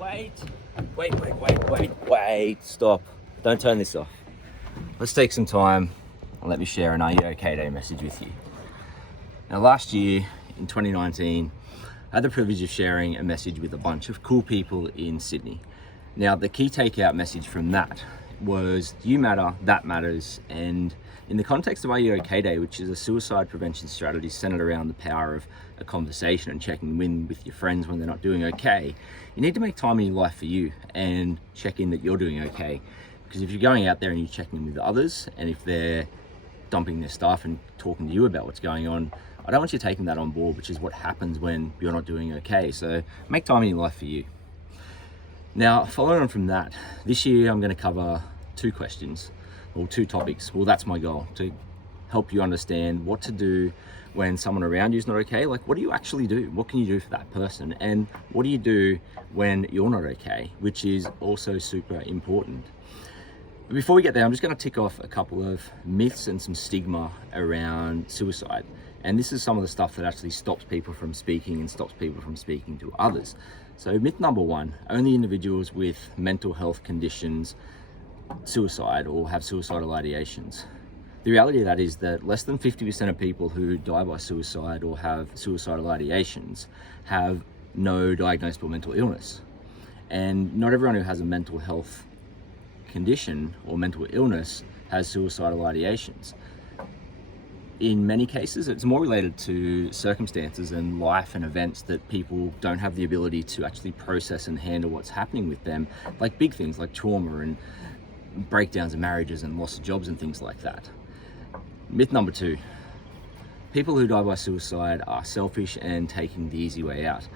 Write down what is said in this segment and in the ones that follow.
Wait, stop. Don't turn this off. Let's take some time and let me share an Are You OK Day message with you. Now, last year in 2019, I had the privilege of sharing a message with a bunch of cool people in Sydney. Now, the key takeout message from that was you matter, that matters, and in the context of Are You OK Day, which is a suicide prevention strategy centered around the power of a conversation and checking in with your friends when they're not doing okay, you need to make time in your life for you and check in that you're doing okay. Because if you're going out there and you're checking in with others, and if they're dumping their stuff and talking to you about what's going on, I don't want you taking that on board, which is what happens when you're not doing okay. So make time in your life for you. Now, following on from that, this year I'm going to cover two questions, or two topics. Well, that's my goal, to help you understand what to do when someone around you is not okay. Like, what do you actually do? What can you do for that person? And what do you do when you're not okay, which is also super important. But before we get there, I'm just going to tick off a couple of myths and some stigma around suicide. And this is some of the stuff that actually stops people from speaking and stops people from speaking to others. So myth number one, only individuals with mental health conditions suicide or have suicidal ideations. The reality of that is that less than 50% of people who die by suicide or have suicidal ideations have no diagnosable mental illness. And not everyone who has a mental health condition or mental illness has suicidal ideations. In many cases, it's more related to circumstances and life and events that people don't have the ability to actually process and handle what's happening with them, like big things like trauma and breakdowns of marriages and loss of jobs and things like that. Myth number two, people who die by suicide are selfish and taking the easy way out.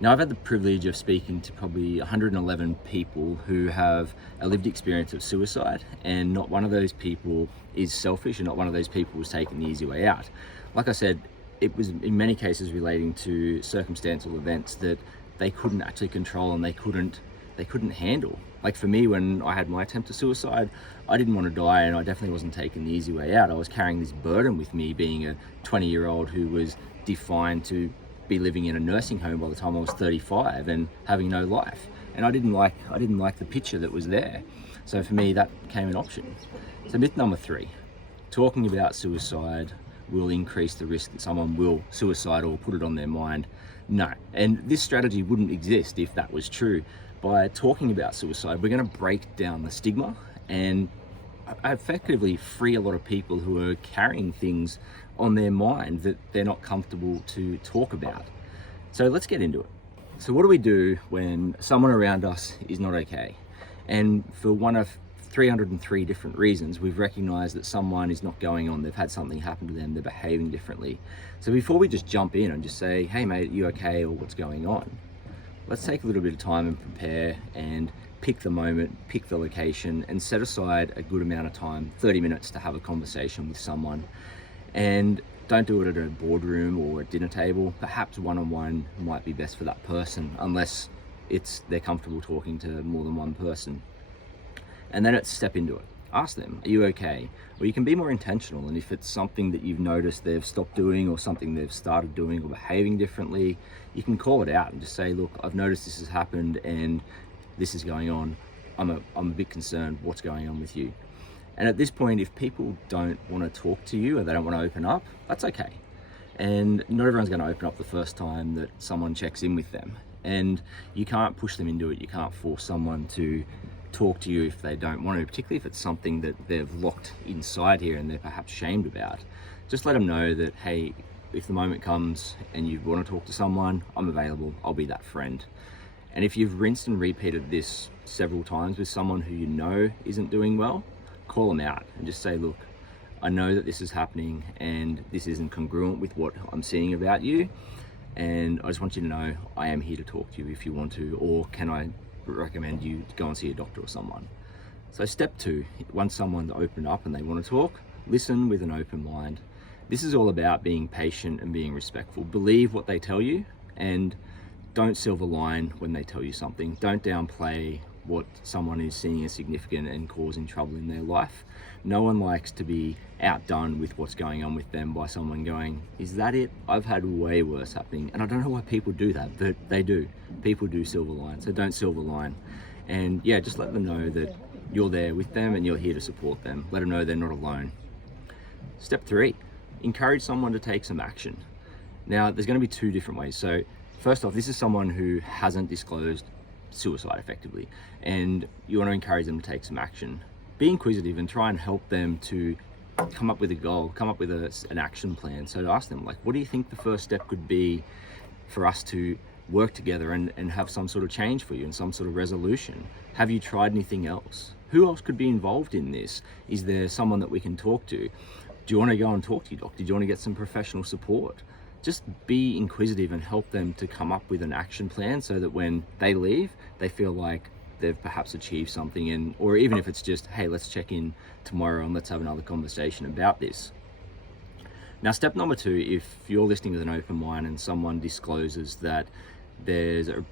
Now, I've had the privilege of speaking to probably 111 people who have a lived experience of suicide, and not one of those people is selfish and not one of those people was taking the easy way out. Like I said, it was in many cases relating to circumstantial events that they couldn't actually control and they couldn't handle. Like for me, when I had my attempt at suicide, I didn't want to die and I definitely wasn't taking the easy way out. I was carrying this burden with me, being a 20-year-old who was defined to be living in a nursing home by the time I was 35 and having no life. And I didn't like the picture that was there. So for me, that became an option. So myth number three, talking about suicide will increase the risk that someone will suicide or put it on their mind. No, and this strategy wouldn't exist if that was true. By talking about suicide, we're going to break down the stigma and effectively free a lot of people who are carrying things on their mind that they're not comfortable to talk about. So let's get into it. So what do we do when someone around us is not okay? And for one of 303 different reasons, we've recognized that someone is not going on, they've had something happen to them, they're behaving differently. So before we just jump in and just say, hey mate, are you okay, or what's going on? Let's take a little bit of time and prepare and pick the moment, pick the location, and set aside a good amount of time, 30 minutes, to have a conversation with someone. And don't do it at a boardroom or a dinner table. Perhaps one-on-one might be best for that person, unless they're comfortable talking to more than one person. And then let's step into it. Ask them, are you okay? Or you can be more intentional, and if it's something that you've noticed they've stopped doing or something they've started doing or behaving differently, you can call it out and just say, look, I've noticed this has happened and this is going on. I'm a bit concerned. What's going on with you? And at this point, if people don't want to talk to you or they don't want to open up, that's okay. And not everyone's going to open up the first time that someone checks in with them. And you can't push them into it. You can't force someone to talk to you if they don't want to, particularly if it's something that they've locked inside here and they're perhaps shamed about. Just let them know that, hey, if the moment comes and you want to talk to someone, I'm available. I'll be that friend. And if you've rinsed and repeated this several times with someone who you know isn't doing well, call them out and just say, look, I know that this is happening and this isn't congruent with what I'm seeing about you. And I just want you to know I am here to talk to you if you want to, or can I recommend you to go and see a doctor or someone. So step two, once someone's opened up and they want to talk, listen with an open mind. This is all about being patient and being respectful. Believe what they tell you and don't silver line when they tell you something. Don't downplay what someone is seeing as significant and causing trouble in their life. No one likes to be outdone with what's going on with them by someone going, is that it? I've had way worse happening. And I don't know why people do that, but they do. People do silver line, so don't silver line. And yeah, just let them know that you're there with them and you're here to support them. Let them know they're not alone. Step 3, encourage someone to take some action. Now, there's going to be 2 different ways. So first off, this is someone who hasn't disclosed suicide effectively, and you want to encourage them to take some action. Be inquisitive and try and help them to come up with a goal, come up with an action plan. So to ask them, like, what do you think the first step could be for us to work together and have some sort of change for you and some sort of resolution? Have you tried anything else? Who else could be involved in this? Is there someone that we can talk to? Do you want to go and talk to your doctor? Do you want to get some professional support? Just be inquisitive and help them to come up with an action plan so that when they leave, they feel like they've perhaps achieved something, and or even if it's just, hey, let's check in tomorrow and let's have another conversation about this. Now, step number 2, if you're listening with an open mind and someone discloses that there's a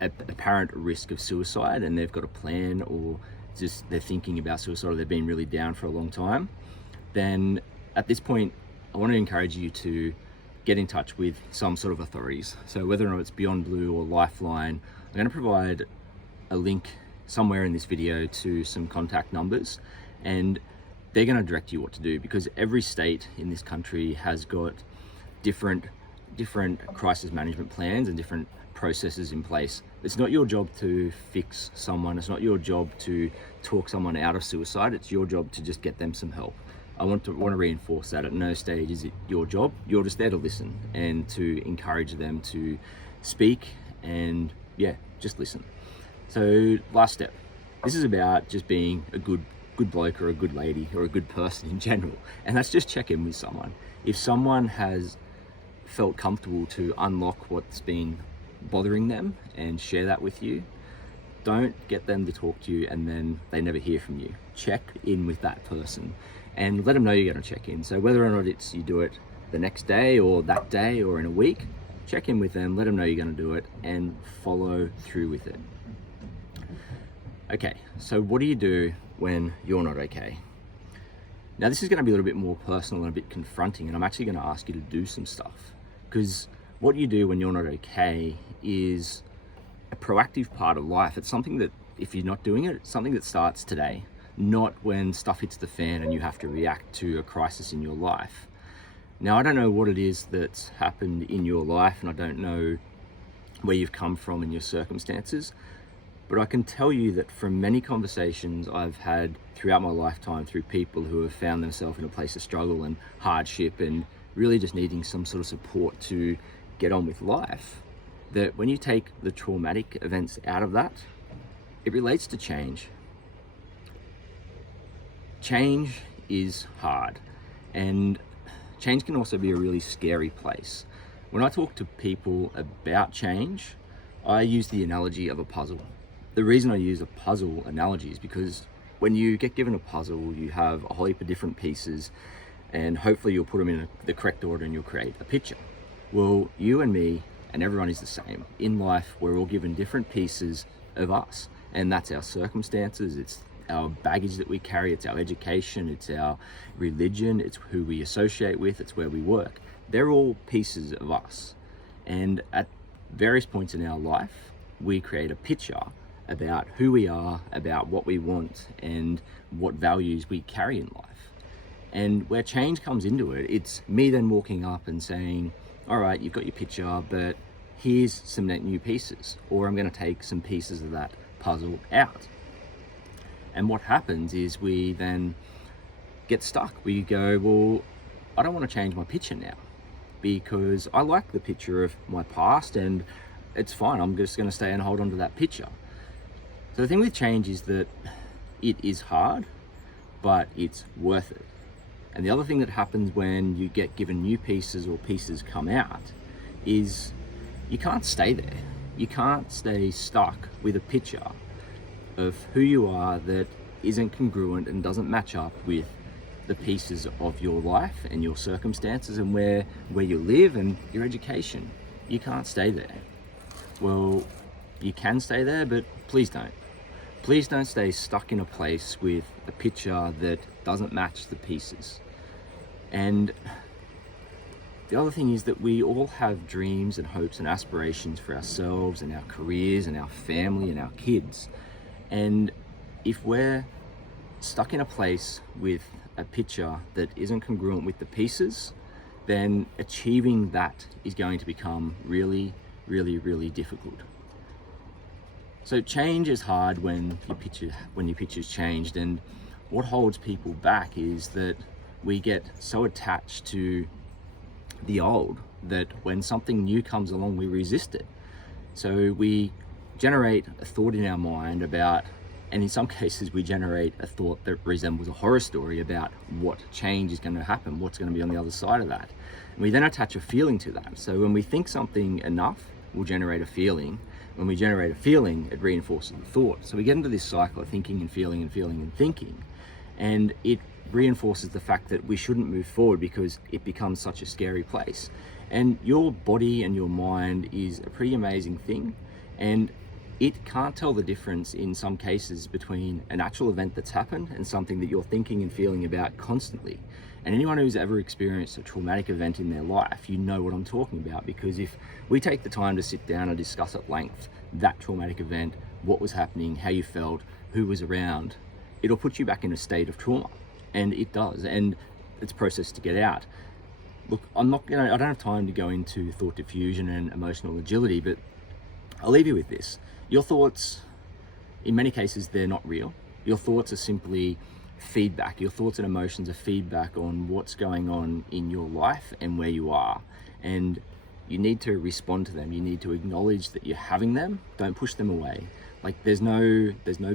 apparent risk of suicide and they've got a plan, or just they're thinking about suicide, or they've been really down for a long time, then at this point, I want to encourage you to get in touch with some sort of authorities. So whether or not it's Beyond Blue or Lifeline, I'm going to provide a link somewhere in this video to some contact numbers, and they're going to direct you what to do, because every state in this country has got different crisis management plans and different processes in place. It's not your job to fix someone. It's not your job to talk someone out of suicide. It's your job to just get them some help. I want to reinforce that at no stage is it your job. You're just there to listen and to encourage them to speak, and yeah, just listen. So last step, this is about just being a good bloke or a good lady or a good person in general. And that's just check in with someone. If someone has felt comfortable to unlock what's been bothering them and share that with you, don't get them to talk to you and then they never hear from you. Check in with that person and let them know you're going to check in. So whether or not it's you do it the next day or that day or in a week, check in with them, let them know you're going to do it, and follow through with it. Okay, so what do you do when you're not okay? Now, this is going to be a little bit more personal and a bit confronting, and I'm actually going to ask you to do some stuff, because what you do when you're not okay is a proactive part of life. It's something that, if you're not doing it, it's something that starts today, not when stuff hits the fan and you have to react to a crisis in your life. Now, I don't know what it is that's happened in your life, and I don't know where you've come from in your circumstances, but I can tell you that from many conversations I've had throughout my lifetime through people who have found themselves in a place of struggle and hardship and really just needing some sort of support to get on with life, that when you take the traumatic events out of that, it relates to change. Change is hard, and change can also be a really scary place. When I talk to people about change, I use the analogy of a puzzle. The reason I use a puzzle analogy is because when you get given a puzzle, you have a whole heap of different pieces, and hopefully you'll put them in the correct order and you'll create a picture. Well, you and me and everyone is the same. In life, we're all given different pieces of us, and that's our circumstances, it's our baggage that we carry, it's our education, it's our religion, it's who we associate with, it's where we work. They're all pieces of us. And at various points in our life, we create a picture about who we are, about what we want, and what values we carry in life. And where change comes into it, it's me then walking up and saying, all right, you've got your picture, but here's some new pieces, or I'm going to take some pieces of that puzzle out. And what happens is we then get stuck. We go, well, I don't want to change my picture now because I like the picture of my past and it's fine. I'm just going to stay and hold on to that picture. So the thing with change is that it is hard, but it's worth it. And the other thing that happens when you get given new pieces or pieces come out is you can't stay there. You can't stay stuck with a picture of who you are that isn't congruent and doesn't match up with the pieces of your life and your circumstances and where you live and your education. You can't stay there. Well, you can stay there, but please don't. Please don't stay stuck in a place with a picture that doesn't match the pieces. And the other thing is that we all have dreams and hopes and aspirations for ourselves and our careers and our family and our kids. And if we're stuck in a place with a picture that isn't congruent with the pieces, then achieving that is going to become really, really, really difficult. So change is hard when your picture's changed, and what holds people back is that we get so attached to the old that when something new comes along, we resist it. So we generate a thought in our mind about, and in some cases we generate a thought that resembles a horror story about what change is going to happen, what's going to be on the other side of that. And we then attach a feeling to that. So when we think something enough, we'll generate a feeling. When we generate a feeling, it reinforces the thought. So we get into this cycle of thinking and feeling and feeling and thinking. And it reinforces the fact that we shouldn't move forward because it becomes such a scary place. And your body and your mind is a pretty amazing thing. And it can't tell the difference in some cases between an actual event that's happened and something that you're thinking and feeling about constantly. And anyone who's ever experienced a traumatic event in their life, you know what I'm talking about, because if we take the time to sit down and discuss at length that traumatic event, what was happening, how you felt, who was around, it'll put you back in a state of trauma. And it does, and it's a process to get out. Look, I don't have time to go into thought diffusion and emotional agility, but I'll leave you with this. Your thoughts, in many cases, they're not real. Your thoughts are simply feedback. Your thoughts and emotions are feedback on what's going on in your life and where you are. And you need to respond to them. You need to acknowledge that you're having them. Don't push them away. Like there's no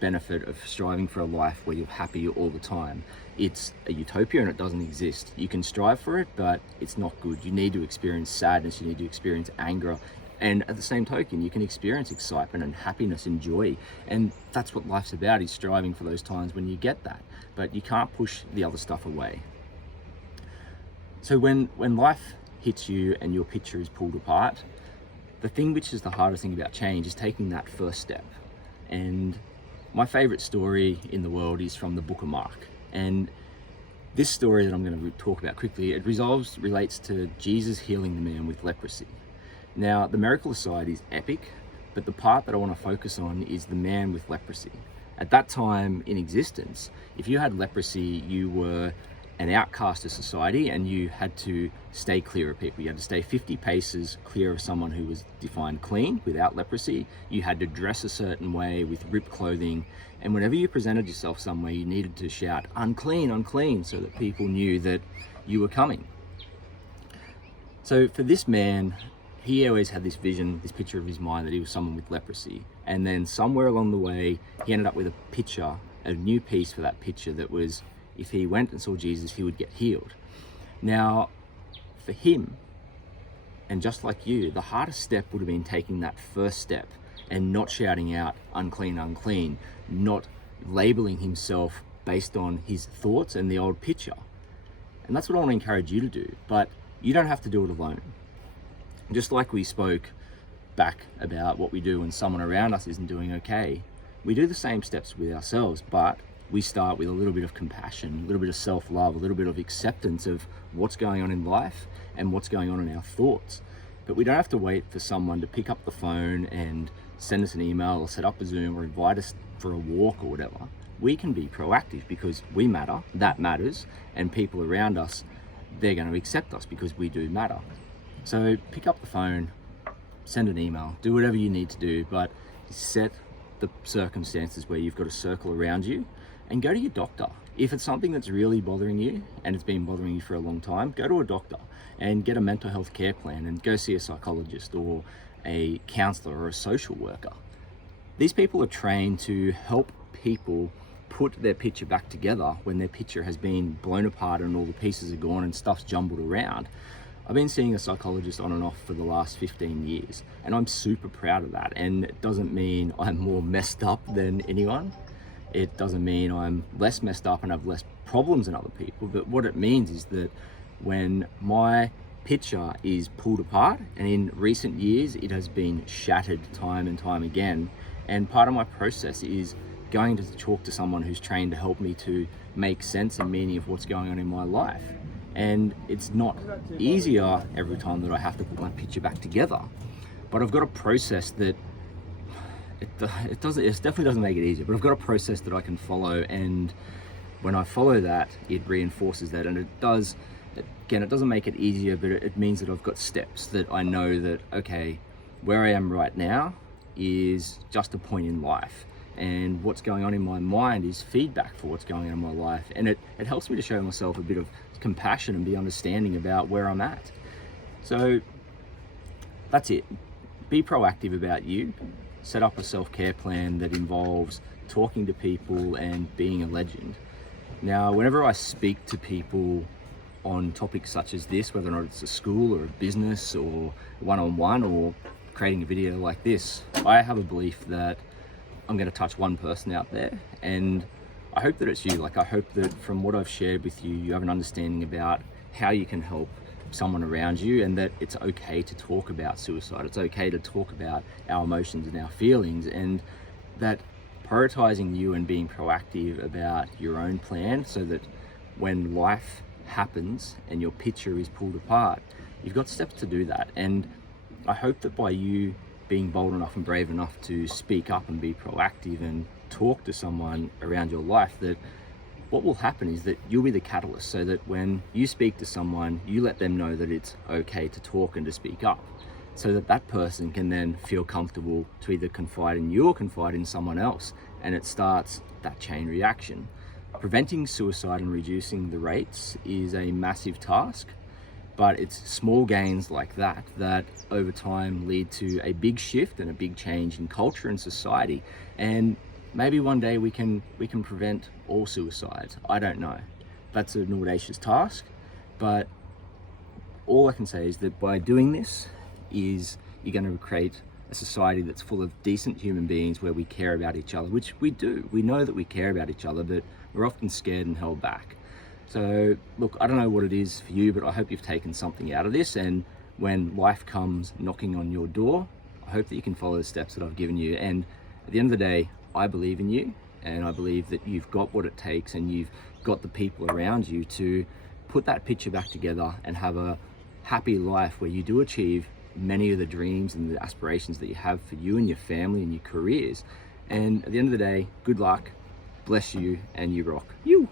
benefit of striving for a life where you're happy all the time. It's a utopia and it doesn't exist. You can strive for it, but it's not good. You need to experience sadness. You need to experience anger. And at the same token, you can experience excitement and happiness and joy. And that's what life's about, is striving for those times when you get that. But you can't push the other stuff away. So when life hits you and your picture is pulled apart, the thing which is the hardest thing about change is taking that first step. And my favorite story in the world is from the Book of Mark. And this story that I'm going to talk about quickly, it relates to Jesus healing the man with leprosy. Now, the miracle aside is epic, but the part that I want to focus on is the man with leprosy. At that time in existence, if you had leprosy, you were an outcast of society and you had to stay clear of people. You had to stay 50 paces clear of someone who was defined clean without leprosy. You had to dress a certain way with ripped clothing. And whenever you presented yourself somewhere, you needed to shout, "Unclean, unclean," so that people knew that you were coming. So for this man, he always had this vision, this picture of his mind that he was someone with leprosy. And then somewhere along the way, he ended up with a picture, a new piece for that picture that was, if he went and saw Jesus, he would get healed. Now, for him, and just like you, the hardest step would have been taking that first step and not shouting out, "Unclean, unclean," not labeling himself based on his thoughts and the old picture. And that's what I want to encourage you to do, but you don't have to do it alone. Just like we spoke back about what we do when someone around us isn't doing okay, we do the same steps with ourselves, but we start with a little bit of compassion, a little bit of self-love, a little bit of acceptance of what's going on in life and what's going on in our thoughts. But we don't have to wait for someone to pick up the phone and send us an email or set up a Zoom or invite us for a walk or whatever. We can be proactive because we matter, that matters, and people around us, they're going to accept us because we do matter. So pick up the phone, send an email, do whatever you need to do, but set the circumstances where you've got a circle around you and go to your doctor. If it's something that's really bothering you and it's been bothering you for a long time, go to a doctor and get a mental health care plan and go see a psychologist or a counselor or a social worker. These people are trained to help people put their picture back together when their picture has been blown apart and all the pieces are gone and stuff's jumbled around. I've been seeing a psychologist on and off for the last 15 years, and I'm super proud of that. And it doesn't mean I'm more messed up than anyone. It doesn't mean I'm less messed up and have less problems than other people. But what it means is that when my picture is pulled apart, and in recent years it has been shattered time and time again, and part of my process is going to talk to someone who's trained to help me to make sense and meaning of what's going on in my life. And it's not easier every time that I have to put my picture back together, but I've got a process that it definitely doesn't make it easier, but I've got a process that I can follow, and when I follow that, it reinforces that. And it doesn't make it easier, but it means that I've got steps that I know that, okay, where I am right now is just a point in life, and what's going on in my mind is feedback for what's going on in my life. And it helps me to show myself a bit of compassion and be understanding about where I'm at. So that's it. Be proactive about you. Set up a self-care plan that involves talking to people and being a legend. Now, whenever I speak to people on topics such as this, whether or not it's a school or a business or one-on-one or creating a video like this, I have a belief that I'm going to touch one person out there, and I hope that it's you. Like, I hope that from what I've shared with you, you have an understanding about how you can help someone around you, and that it's okay to talk about suicide. It's okay to talk about our emotions and our feelings, and that prioritizing you and being proactive about your own plan, so that when life happens and your picture is pulled apart, you've got steps to do that. And I hope that by you being bold enough and brave enough to speak up and be proactive and talk to someone around your life, that what will happen is that you'll be the catalyst, so that when you speak to someone, you let them know that it's okay to talk and to speak up, so that that person can then feel comfortable to either confide in you or confide in someone else, and it starts that chain reaction. Preventing suicide and reducing the rates is a massive task, but it's small gains like that that over time lead to a big shift and a big change in culture and society. And maybe one day we can prevent all suicides. I don't know. That's an audacious task, but all I can say is that by doing this is you're going to create a society that's full of decent human beings where we care about each other, which we do. We know that we care about each other, but we're often scared and held back. So look, I don't know what it is for you, but I hope you've taken something out of this, and when life comes knocking on your door, I hope that you can follow the steps that I've given you. And at the end of the day, I believe in you, and I believe that you've got what it takes, and you've got the people around you to put that picture back together and have a happy life where you do achieve many of the dreams and the aspirations that you have for you and your family and your careers. And at the end of the day, good luck, bless you, and you rock. You.